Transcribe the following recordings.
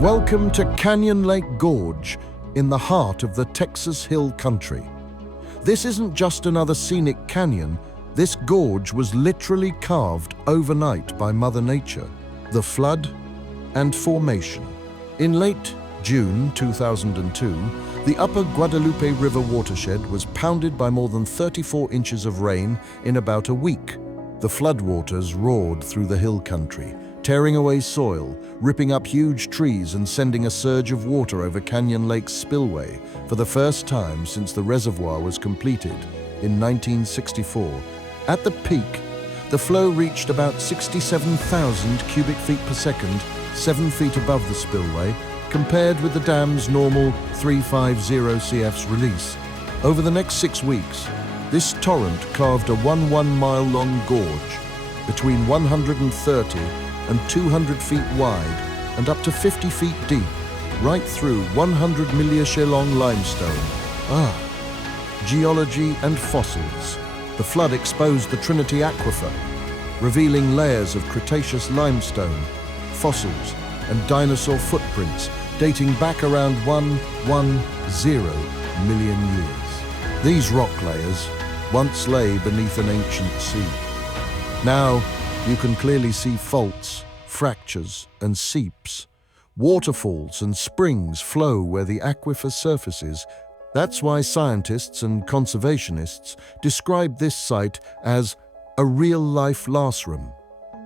Welcome to Canyon Lake Gorge in the heart of the Texas Hill Country. This isn't just another scenic canyon. This gorge was literally carved overnight by Mother Nature, the flood and formation. In late June 2002, the upper Guadalupe River watershed was pounded by more than 34 inches of rain in about a week. The floodwaters roared through the hill country, tearing away soil, ripping up huge trees and sending a surge of water over Canyon Lake's spillway for the first time since the reservoir was completed in 1964. At the peak, the flow reached about 67,000 cubic feet per second, 7 feet above the spillway, compared with the dam's normal 350 CF's release. Over the next 6 weeks, this torrent carved a 1-mile-long gorge between 130 and 200 feet wide and up to 50 feet deep, right through 100 milliacher-long limestone. Geology and fossils. The flood exposed the Trinity Aquifer, revealing layers of Cretaceous limestone, fossils, and dinosaur footprints dating back around 110 million years. These rock layers once lay beneath an ancient sea. Now, you can clearly see faults, fractures, and seeps. Waterfalls and springs flow where the aquifer surfaces. That's why scientists and conservationists describe this site as a real-life classroom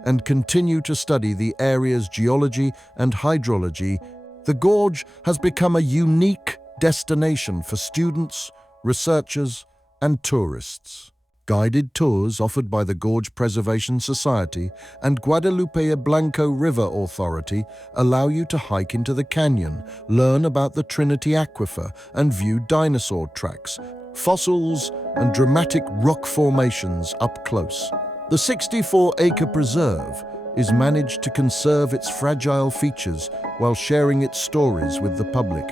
and continue to study the area's geology and hydrology. The gorge has become a unique destination for students, researchers, and tourists. Guided tours offered by the Gorge Preservation Society and Guadalupe Blanco River Authority allow you to hike into the canyon, learn about the Trinity Aquifer, and view dinosaur tracks, fossils, and dramatic rock formations up close. The 64-acre preserve is managed to conserve its fragile features while sharing its stories with the public.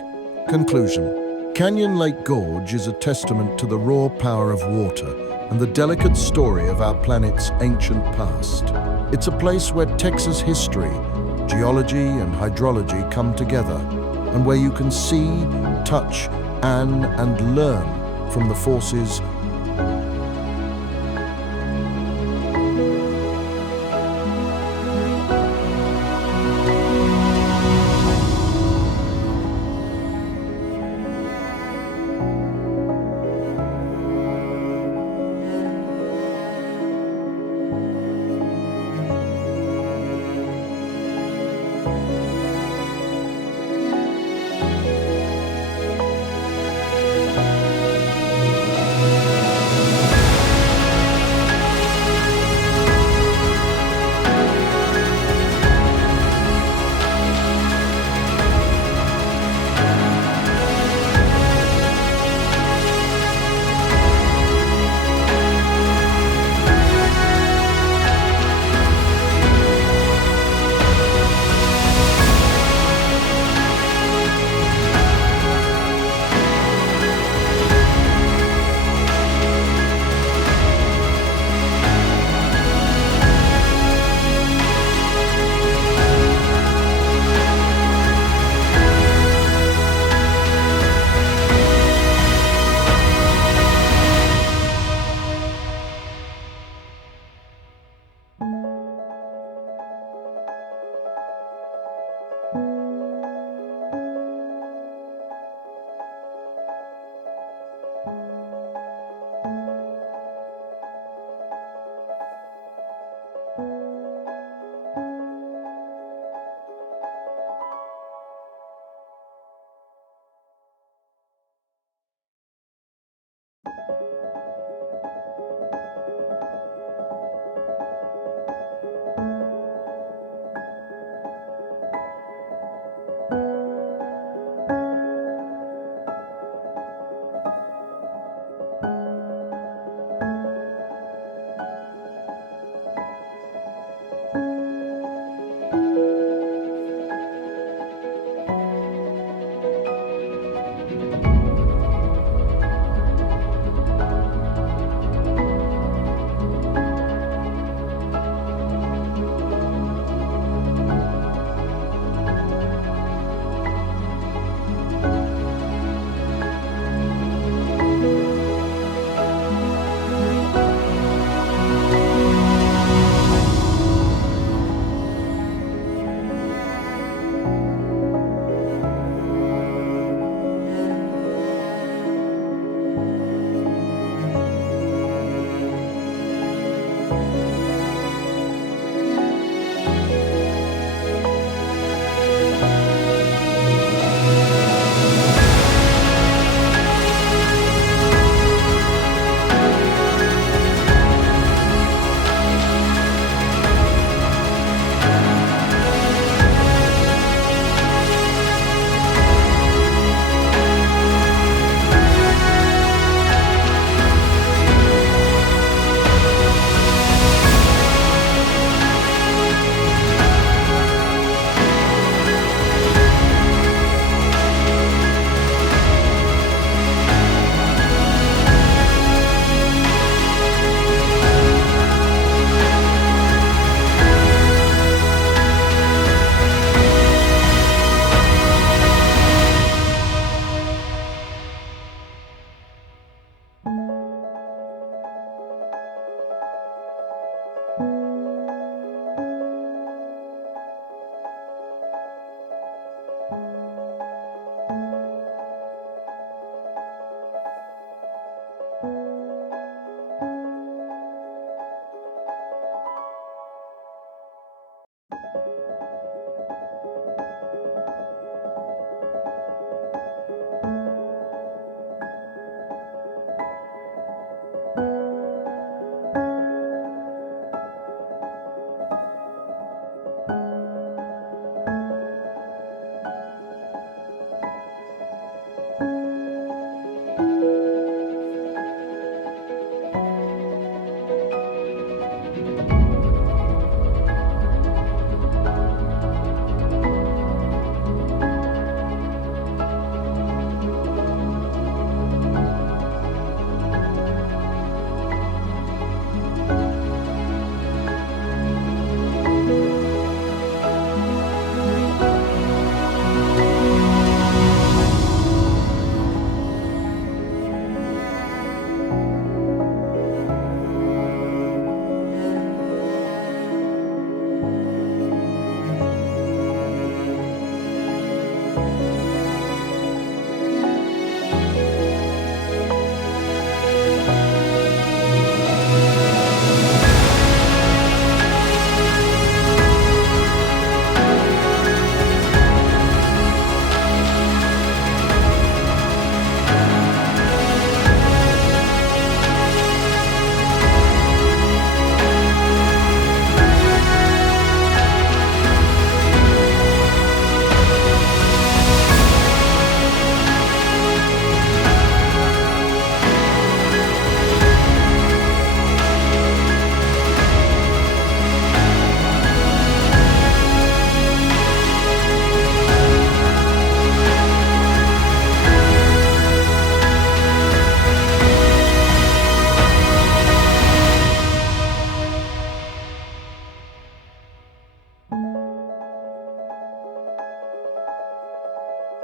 Conclusion: Canyon Lake Gorge is a testament to the raw power of water and the delicate story of our planet's ancient past. It's a place where Texas history, geology, and hydrology come together, and where you can see, touch, and learn from the forces